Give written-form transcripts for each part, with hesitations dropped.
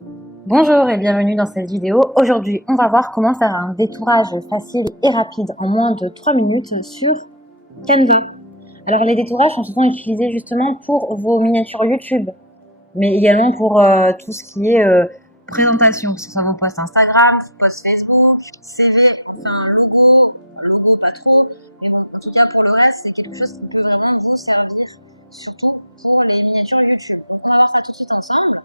Bonjour et bienvenue dans cette vidéo. Aujourd'hui, on va voir comment faire un détourage facile et rapide en moins de 3 minutes sur Canva. Alors les détourages sont souvent utilisés justement pour vos miniatures YouTube, mais également pour tout ce qui est présentation, que ce soit vos posts Instagram, posts Facebook, CV, enfin un logo pas trop, mais bon, en tout cas pour le reste, c'est quelque chose qui peut vraiment vous servir, surtout pour les miniatures YouTube. On va voir ça tout de suite ensemble.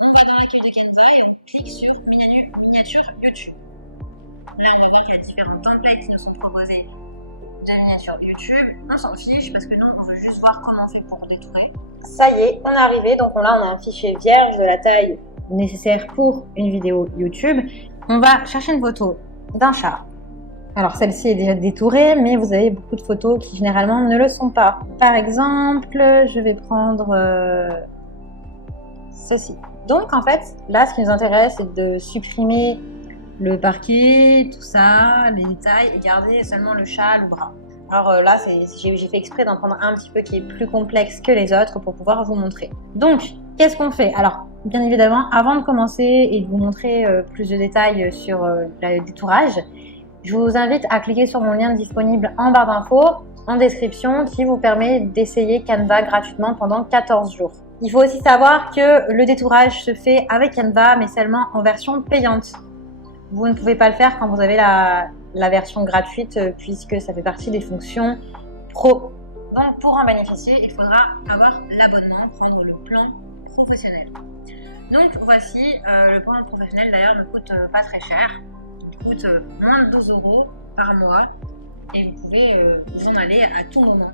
On va dans l'accueil de Canva, clique sur miniature YouTube. Là, on voit qu'il y a différents templates qui nous sont proposés de miniatures YouTube. On s'en fiche parce que nous, on veut juste voir comment on fait pour détourer. Ça y est, on est arrivé. Donc là, on a un fichier vierge de la taille nécessaire pour une vidéo YouTube. On va chercher une photo d'un chat. Alors celle-ci est déjà détourée, mais vous avez beaucoup de photos qui généralement ne le sont pas. Par exemple, je vais prendre ceci. Donc en fait, là ce qui nous intéresse, c'est de supprimer le parquet, tout ça, les détails, et garder seulement le chat, le bras. Alors là, j'ai fait exprès d'en prendre un petit peu qui est plus complexe que les autres pour pouvoir vous montrer. Donc, qu'est-ce qu'on fait? Alors, bien évidemment, avant de commencer et de vous montrer plus de détails sur le détourage, je vous invite à cliquer sur mon lien disponible en barre d'infos, en description, qui vous permet d'essayer Canva gratuitement pendant 14 jours. Il faut aussi savoir que le détourage se fait avec Canva, mais seulement en version payante. Vous ne pouvez pas le faire quand vous avez la version gratuite, puisque ça fait partie des fonctions pro. Donc pour en bénéficier, il faudra avoir l'abonnement, prendre le plan professionnel. Donc voici, le plan professionnel d'ailleurs ne coûte pas très cher. Il coûte moins de 12 € par mois et vous pouvez vous en aller à tout moment.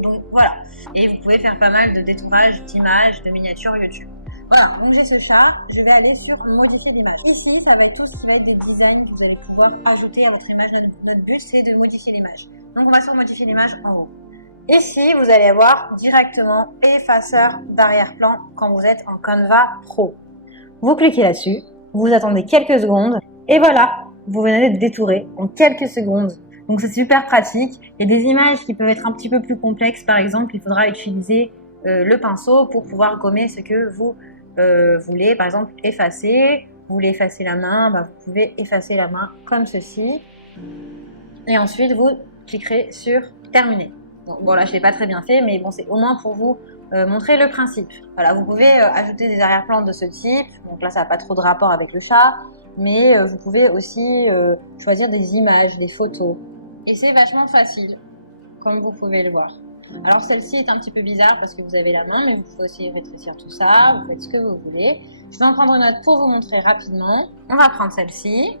Donc voilà, et vous pouvez faire pas mal de détourage d'images, de miniatures YouTube. Voilà, donc j'ai ce chat, je vais aller sur modifier l'image. Ici, ça va être tout ce qui va être des designs que vous allez pouvoir ajouter à votre image. Notre but, c'est de modifier l'image. Donc on va sur modifier l'image en haut. Ici, vous allez avoir directement effaceur d'arrière-plan quand vous êtes en Canva Pro. Vous cliquez là-dessus, vous attendez quelques secondes, et voilà, vous venez de détourer en quelques secondes. Donc c'est super pratique. Il y a des images qui peuvent être un petit peu plus complexes. Par exemple, il faudra utiliser le pinceau pour pouvoir gommer ce que vous voulez. Par exemple, effacer. Vous voulez effacer la main, vous pouvez effacer la main comme ceci. Et ensuite, vous cliquerez sur terminer. Donc, bon là, je ne l'ai pas très bien fait, mais bon, c'est au moins pour vous montrer le principe. Voilà, vous pouvez ajouter des arrière-plans de ce type. Donc là, ça n'a pas trop de rapport avec le chat. Mais vous pouvez aussi choisir des images, des photos. Et c'est vachement facile, comme vous pouvez le voir. Alors celle-ci est un petit peu bizarre parce que vous avez la main, mais vous pouvez aussi rétrécir tout ça, vous faites ce que vous voulez. Je vais en prendre une autre pour vous montrer rapidement. On va prendre celle-ci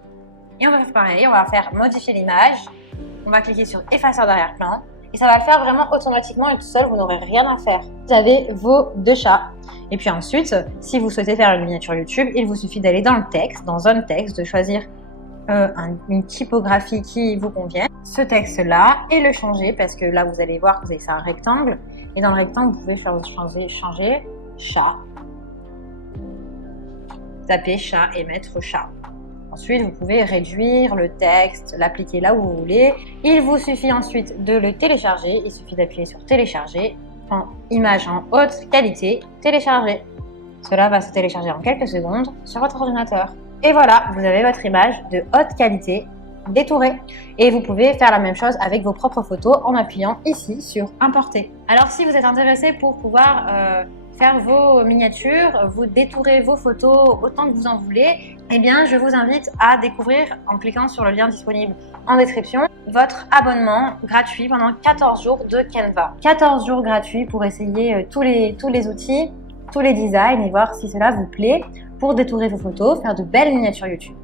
et on va faire pareil, on va faire modifier l'image. On va cliquer sur effaceur d'arrière-plan et ça va le faire vraiment automatiquement et tout seul, vous n'aurez rien à faire. Vous avez vos deux chats. Et puis ensuite, si vous souhaitez faire une miniature YouTube, il vous suffit d'aller dans le texte, dans Zone Texte, de choisir une typographie qui vous convienne, ce texte-là, et le changer parce que là, vous allez voir que c'est un rectangle. Et dans le rectangle, vous pouvez changer chat. Taper chat et mettre chat. Ensuite, vous pouvez réduire le texte, l'appliquer là où vous voulez. Il vous suffit ensuite de le télécharger. Il suffit d'appuyer sur télécharger. En image en haute qualité, télécharger. Cela va se télécharger en quelques secondes sur votre ordinateur. Et voilà, vous avez votre image de haute qualité détourée. Et vous pouvez faire la même chose avec vos propres photos en appuyant ici sur importer. Alors si vous êtes intéressé pour pouvoir faire vos miniatures, vous détourer vos photos autant que vous en voulez, eh bien je vous invite à découvrir en cliquant sur le lien disponible en description votre abonnement gratuit pendant 14 jours de Canva. 14 jours gratuits pour essayer tous les outils, tous les designs et voir si cela vous plaît pour détourer vos photos, faire de belles miniatures YouTube.